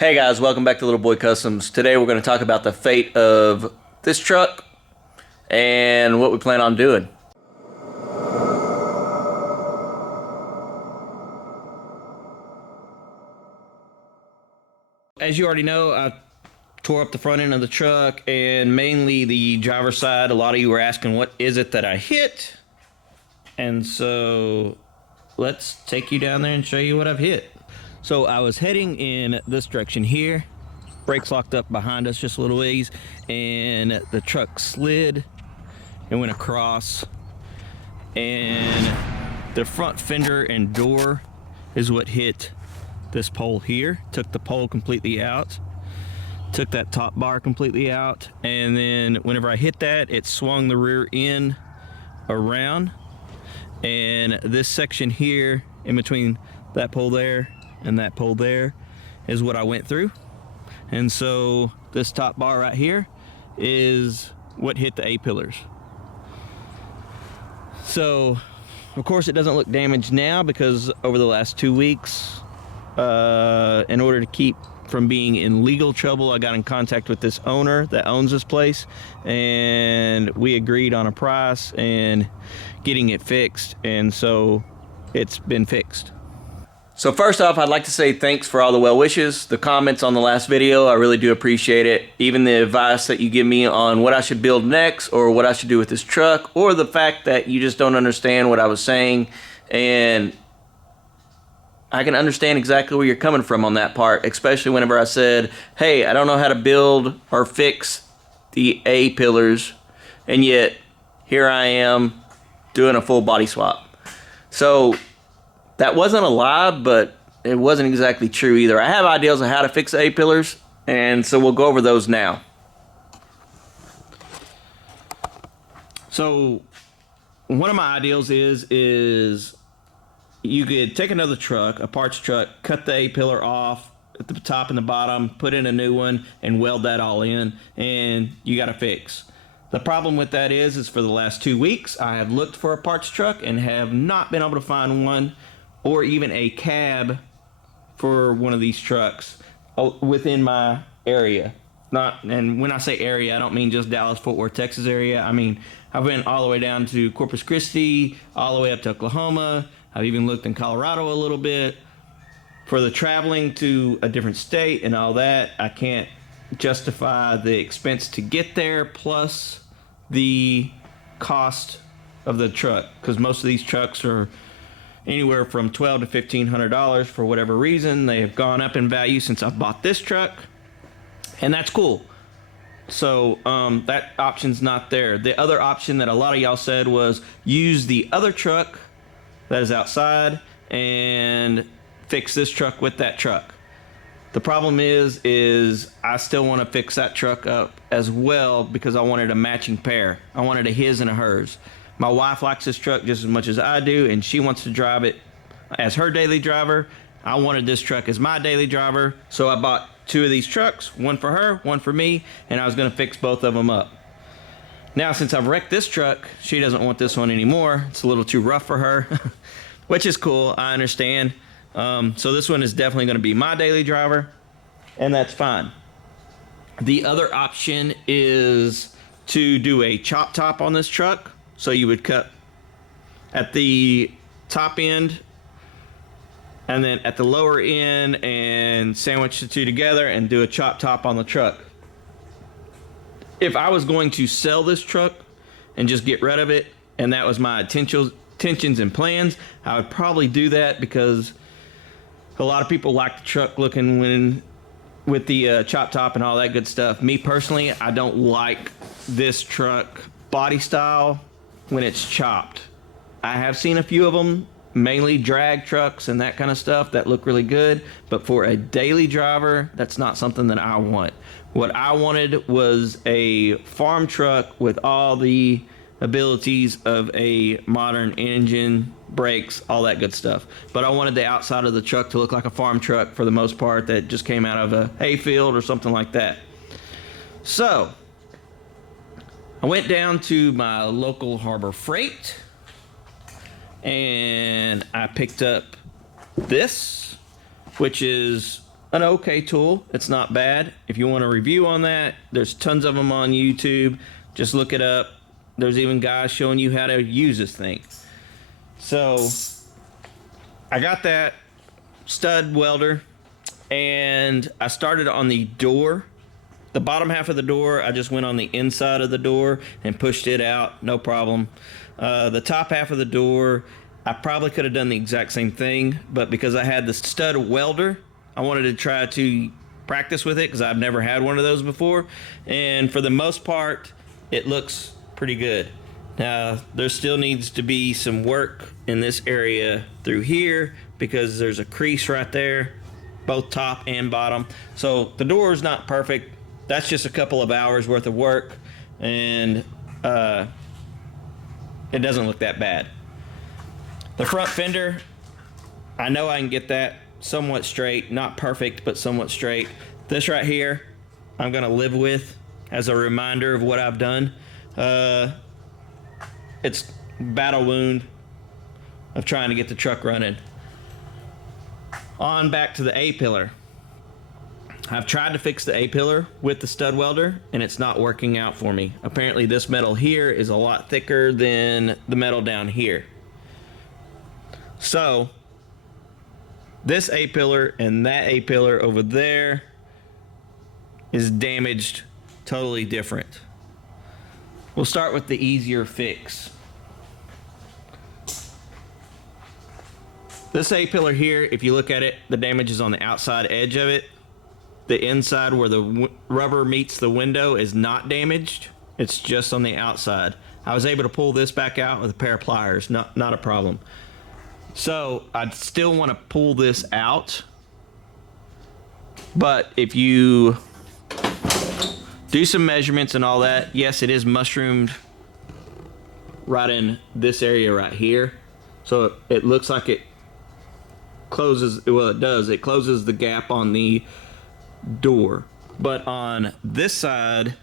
Hey guys, welcome back to Little Boy Customs. Today we're going to talk about the fate of this truck and what we plan on doing. As you already know, I tore up the front end of the truck and mainly the driver's side. A lot of you were asking what is it that I hit, and so let's take you down there and show you what I've hit. So I was heading in this direction here, brakes locked up behind us just a little ways, and the truck slid and went across, and the front fender and door is what hit this pole here. Took the pole completely out, took that top bar completely out, and then whenever I hit that, it swung the rear end around, and this section here in between that pole there and that pole there is what I went through. And so this top bar right here is what hit the A-pillars. So of course it doesn't look damaged now because over the last 2 weeks, in order to keep from being in legal trouble, I got in contact with this owner that owns this place, and we agreed on a price and getting it fixed, and so it's been fixed. So first off, I'd like to say thanks for all the well wishes, the comments on the last video. I really do appreciate it. Even the advice that you give me on what I should build next or what I should do with this truck, or the fact that you just don't understand what I was saying. And I can understand exactly where you're coming from on that part, especially whenever I said, hey, I don't know how to build or fix the A-pillars, and yet here I am doing a full body swap. So that wasn't a lie, but it wasn't exactly true either. I have ideas on how to fix the A-pillars, and so we'll go over those now. So one of my ideals is you could take another truck, a parts truck, cut the A-pillar off at the top and the bottom, put in a new one, and weld that all in, and you got a fix. The problem with that is for the last 2 weeks, I have looked for a parts truck and have not been able to find one, or even a cab for one of these trucks within my area. And when I say area, I don't mean just Dallas, Fort Worth, Texas area. I mean, I've been all the way down to Corpus Christi, all the way up to Oklahoma. I've even looked in Colorado a little bit. For the traveling to a different state and all that, I can't justify the expense to get there, plus the cost of the truck, because most of these trucks are anywhere from $1,200 to $1,500 for whatever reason. They have gone up in value since I bought this truck, and that's cool. So that option's not there. The other option that a lot of y'all said was use the other truck that is outside and fix this truck with that truck. The problem is I still want to fix that truck up as well because I wanted a matching pair. I wanted a his and a hers. My wife likes this truck just as much as I do, and she wants to drive it as her daily driver. I wanted this truck as my daily driver, so I bought 2 of these trucks, one for her, one for me, and I was going to fix both of them up. Now, since I've wrecked this truck, she doesn't want this one anymore. It's a little too rough for her, which is cool. I understand. So this one is definitely going to be my daily driver, and that's fine. The other option is to do a chop top on this truck. So you would cut at the top end and then at the lower end and sandwich the two together and do a chop top on the truck. If I was going to sell this truck and just get rid of it, and that was my intentions and plans, I would probably do that because a lot of people like the truck looking with the chop top and all that good stuff. Me personally, I don't like this truck body style when it's chopped. I have seen a few of them, mainly drag trucks and that kind of stuff, that look really good, but for a daily driver, that's not something that I want. What I wanted was a farm truck with all the abilities of a modern engine, brakes, all that good stuff. But I wanted the outside of the truck to look like a farm truck for the most part that just came out of a hayfield or something like that. So I went down to my local Harbor Freight and I picked up this, which is an okay tool. It's not bad. If you want a review on that, there's tons of them on YouTube. Just look it up. There's even guys showing you how to use this thing. So I got that stud welder, and I started on the door. The bottom half of the door, I just went on the inside of the door and pushed it out, no problem. The top half of the door, I probably could have done the exact same thing, but because I had the stud welder, I wanted to try to practice with it because I've never had one of those before. And for the most part, it looks pretty good. Now, there still needs to be some work in this area through here because there's a crease right there, both top and bottom. So the door is not perfect. That's just a couple of hours worth of work, and it doesn't look that bad. The front fender, I know I can get that somewhat straight, not perfect, but somewhat straight. This right here, I'm gonna live with as a reminder of what I've done. It's battle wound of trying to get the truck running. On back to the A-pillar. I've tried to fix the A-pillar with the stud welder, and it's not working out for me. Apparently this metal here is a lot thicker than the metal down here. So this A-pillar and that A-pillar over there is damaged totally different. We'll start with the easier fix. This A-pillar here, if you look at it, the damage is on the outside edge of it. The inside where the rubber meets the window is not damaged. It's just on the outside. I was able to pull this back out with a pair of pliers, not a problem. So I'd still want to pull this out. But if you do some measurements and all that, yes, it is mushroomed right in this area right here. So it looks like it closes, well it does, it closes the gap on the door. But on this side,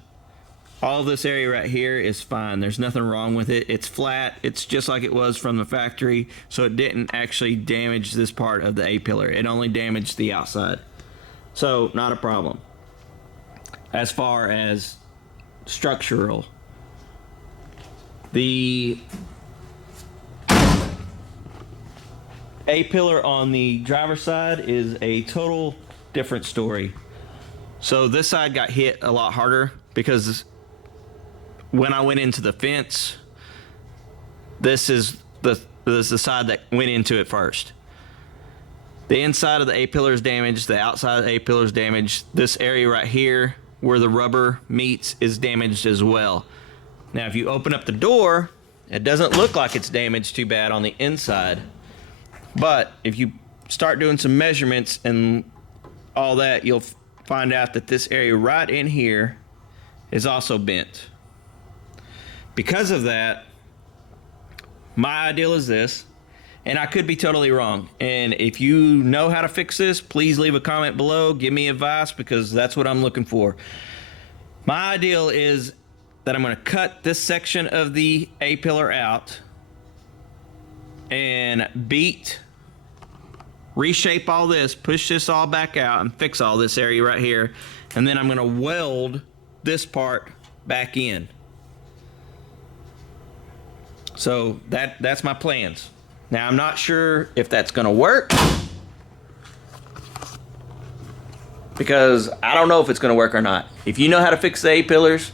all this area right here is fine. There's nothing wrong with it. It's flat. It's just like it was from the factory. So it didn't actually damage this part of the A-pillar. It only damaged the outside. So not a problem. As far as structural, the A-pillar on the driver's side is a total different story. So this side got hit a lot harder because when I went into the fence, this is the side that went into it first. The inside of the A-pillar is damaged. The outside of the A-pillar is damaged. This area right here where the rubber meets is damaged as well. Now, if you open up the door, it doesn't look like it's damaged too bad on the inside. But if you start doing some measurements and all that, you'll find out that this area right in here is also bent. Because of that, my ideal is this, and I could be totally wrong. And if you know how to fix this, please leave a comment below, give me advice, because that's what I'm looking for. My ideal is that I'm gonna cut this section of the A-pillar out and reshape all this, push this all back out and fix all this area right here. And then I'm gonna weld this part back in. So that's my plans. Now I'm not sure if that's gonna work because I don't know if it's gonna work or not. If you know how to fix the A-pillars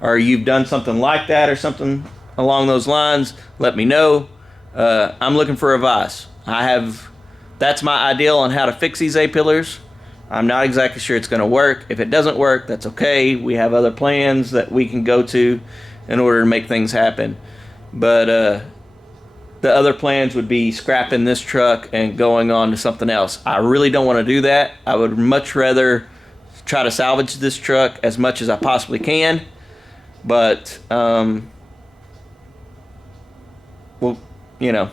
or you've done something like that or something along those lines, let me know. I'm looking for advice. That's my ideal on how to fix these A-pillars. I'm not exactly sure it's gonna work. If it doesn't work, that's okay. We have other plans that we can go to in order to make things happen. But the other plans would be scrapping this truck and going on to something else. I really don't want to do that. I would much rather try to salvage this truck as much as I possibly can. But, well, you know,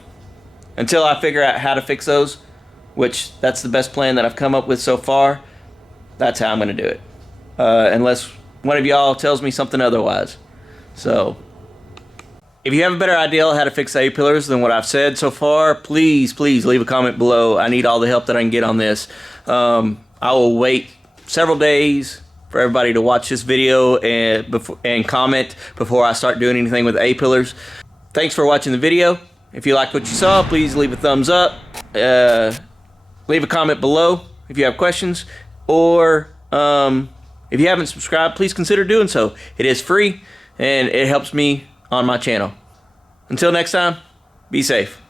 until I figure out how to fix those, which that's the best plan that I've come up with so far, that's how I'm going to do it. Unless one of y'all tells me something otherwise. So if you have a better idea on how to fix A-pillars than what I've said so far, please leave a comment below. I need all the help that I can get on this. I will wait several days for everybody to watch this video and comment before I start doing anything with A-pillars. Thanks for watching the video. If you liked what you saw, please leave a thumbs up. Leave a comment below if you have questions, or if you haven't subscribed, please consider doing so. It is free and it helps me on my channel. Until next time, be safe.